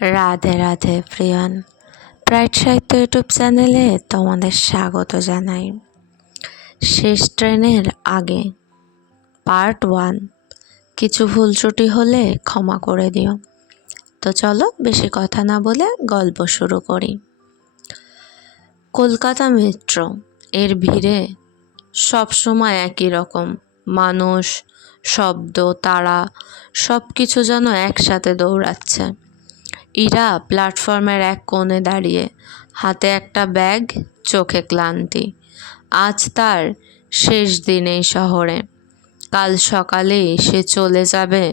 Radhe Radhe Priyan bright সাহিত্য YouTube চ্যানেলে তোমাদের স্বাগত জানাই। শেষ ট্রেনের আগে পার্ট 1। কিছু ভুল ত্রুটি হলে ক্ষমা করে দিও। তো চলো বেশি কথা না বলে গল্প শুরু করি। কলকাতা মেট্রো এর ভিড়ে সবসময় একই রকম মানুষ, শব্দ, তারা সব কিছু যেন একসাথে দৌড়াচ্ছে। ইরা প্ল্যাটফর্মের এক কোণে দাঁড়িয়ে, হাতে একটা ব্যাগ, চোখে ক্লান্তি। আজ তার শেষ দিন এই শহরে। কাল সকালেই সে চলে যাবে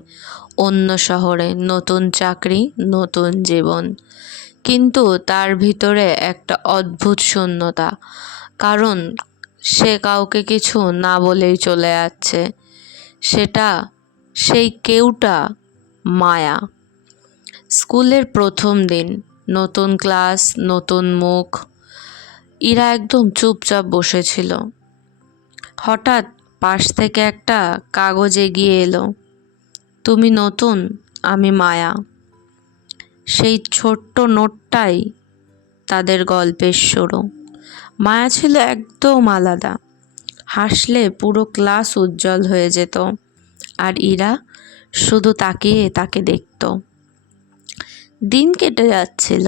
অন্য শহরে, নতুন চাকরি, নতুন জীবন। কিন্তু তার ভিতরে একটা অদ্ভুত শূন্যতা, কারণ সে কাউকে কিছু না বলেই চলে যাচ্ছে। সেই কেউটা মায়া। স্কুলের প্রথম দিন, নতুন ক্লাস, নতুন মুখ। ইরা একদম চুপচাপ বসেছিল। হঠাৎ পাশ থেকে একটা কাগজ এগিয়ে এলো। তুমি নতুন, আমি মায়া। সেই ছোট্ট নোটটাই তাদের গল্পের শুরু। মায়া ছিল একদম আলাদা। হাসলে পুরো ক্লাস উজ্জ্বল হয়ে যেত, আর ইরা শুধু তাকিয়ে তাকে দেখত। দিন কেটে যাচ্ছিল,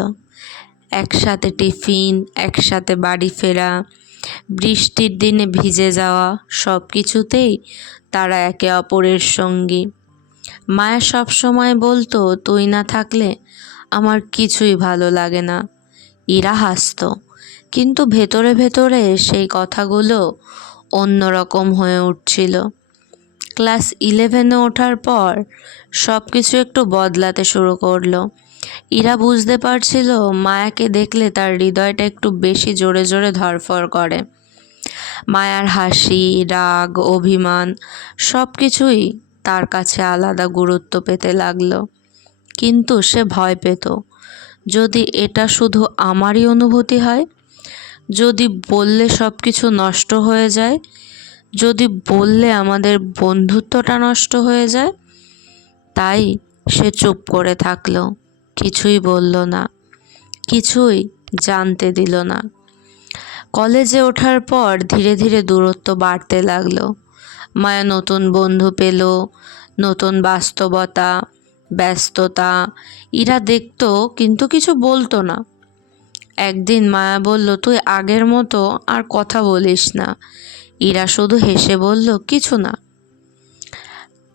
একসাথে টিফিন, একসাথে বাড়ি ফেরা, বৃষ্টির দিনে ভিজে যাওয়া, সব কিছুতেই তারা একে অপরের সঙ্গী। মায়া সব সময় বলতো, তুই না থাকলে আমার কিছুই ভালো লাগে না। ইরা হাসতো, কিন্তু ভেতরে ভেতরে সেই কথাগুলো অন্যরকম হয়ে উঠছিল। ক্লাস 11-এ ওঠার পর সব কিছু একটু বদলাতে শুরু করলো। ইরা বুঝতে পারছিল মায়াকে দেখলে তার হৃদয়টা একটু বেশি জোরে জোরে ধড়ফড় করে। মায়ার হাসি, রাগ, অভিমান সব কিছুই তার কাছে আলাদা গুরুত্ব পেতে লাগলো। কিন্তু সে ভয় পেত, যদি এটা শুধু আমারই অনুভূতি হয়, যদি বললে সব কিছু নষ্ট হয়ে যায়, যদি বললে আমাদের বন্ধুত্বটা নষ্ট হয়ে যায়। তাই সে চুপ করে থাকলো, কিছুই বলল না, কিছুই জানতে দিল না। কলেজে ওঠার পর ধীরে ধীরে দূরত্ব বাড়তে লাগলো। মায়া নতুন বন্ধু পেল, নতুন বাস্তবতা, ব্যস্ততা। ইরা দেখতো কিন্তু কিছু বলতো না। একদিন মায়া বলল, তুই আগের মতো আর কথা বলিস না। ইরা শুধু হেসে বলল, কিছু না।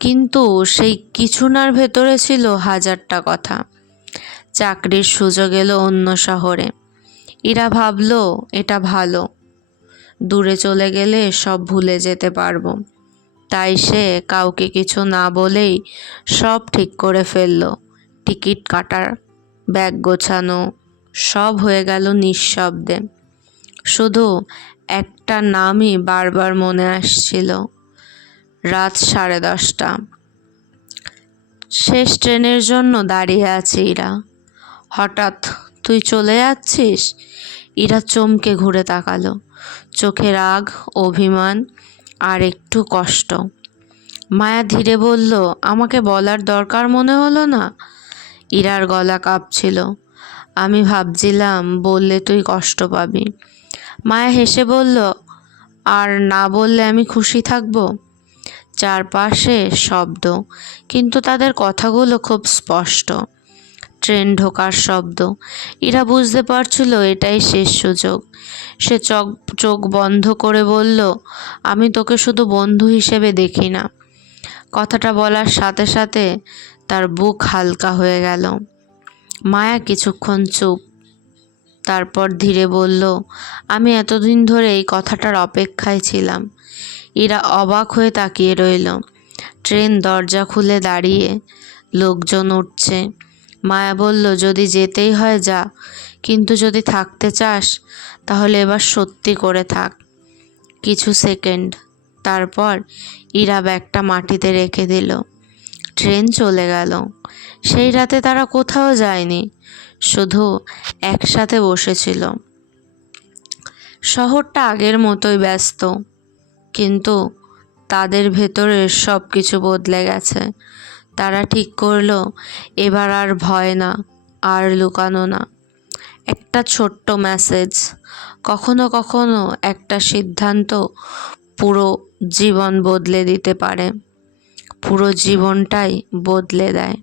কিন্তু সেই কিছু নার ভেতরে ছিল হাজারটা কথা। চাকরির সুযোগ এলো অন্য শহরে। ইরা ভাবলো এটা ভালো, দূরে চলে গেলে সব ভুলে যেতে পারবো। তাই সে কাউকে কিছু না বলেই সব ঠিক করে ফেললো। টিকিট কাটার, ব্যাগ গোছানো, সব হয়ে গেল নিঃশব্দে। শুধু একটা নামই বারবার মনে আসছিল, রাত 10:30। শেষ ট্রেনের জন্য দাঁড়িয়ে আছে ইরা। হঠাৎ, তুই চলে যাচ্ছিস? ইরা চমকে ঘুরে তাকালো, চোখে রাগ, অভিমান আর একটু কষ্ট। মায়া ধীরে বলল, আমাকে বলার দরকার মনে হলো না? ইরার গলা কাঁপছিল। আমি ভাবছিলাম বললে তুই কষ্ট পাবি। মায়া হেসে বলল, আর না বললে আমি খুশি থাকবো। চারপাশে শব্দ, কিন্তু তাদের কথাগুলো খুব স্পষ্ট। ট্রেন ঢোকার শব্দ। ইরা বুঝতে পারছিল এটাই শেষ সুযোগ। সে চোখ বন্ধ করে বলল, আমি তোকে শুধু বন্ধু হিসেবে দেখি না। কথাটা বলার সাথে সাথে তার বুক হালকা হয়ে গেল। মায়া কিছুক্ষণ চুপ, তারপর ধীরে বলল, আমি এতদিন ধরে এই কথাটার অপেক্ষায় ছিলাম। ইরা অবাক হয়ে তাকিয়ে রইল। ট্রেন দরজা খুলে দাঁড়িয়ে, লোকজন উঠছে। মায়া বলল, যদি যেতেই হয় যা, কিন্তু যদি থাকতে চাস তাহলে এবার সত্যি করে থাক। কিছু সেকেন্ড, তারপর ইরা ব্যাগটা মাটিতে রেখে দিল। ট্রেন চলে গেল। সেই রাতে তারা কোথাও যায়নি, শুধু একসাথে বসেছিল। শহরটা আগের মতোই ব্যস্ত, কিন্তু তাদের ভেতরে সব কিছু বদলে গেছে। তারা ঠিক করলো এবার আর ভয় না, আর লুকানো না। একটা ছোট্ট মেসেজ, কখনো কখনো একটা সিদ্ধান্ত পুরো জীবন বদলে দিতে পারে, পুরো জীবনটাই বদলে দেয়।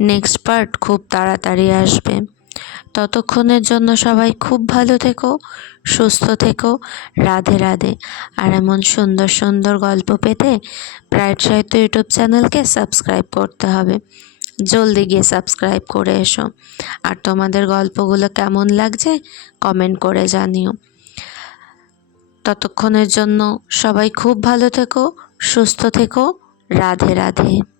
নেক্সট পার্ট খুব তাড়াতাড়ি আসবে। ততক্ষণের জন্য সবাই খুব ভালো থেকো, সুস্থ থেকো। রাধে রাধে। আর এমন সুন্দর সুন্দর গল্প পেতে ব্রাইট সাহিত্য ইউটিউব চ্যানেলকে সাবস্ক্রাইব করতে হবে। জলদি গিয়ে সাবস্ক্রাইব করে এসো। আর তোমাদের গল্পগুলো কেমন লাগছে কমেন্ট করে জানিও। ততক্ষণের জন্য সবাই খুব ভালো থেকো, সুস্থ থেকো। রাধে রাধে।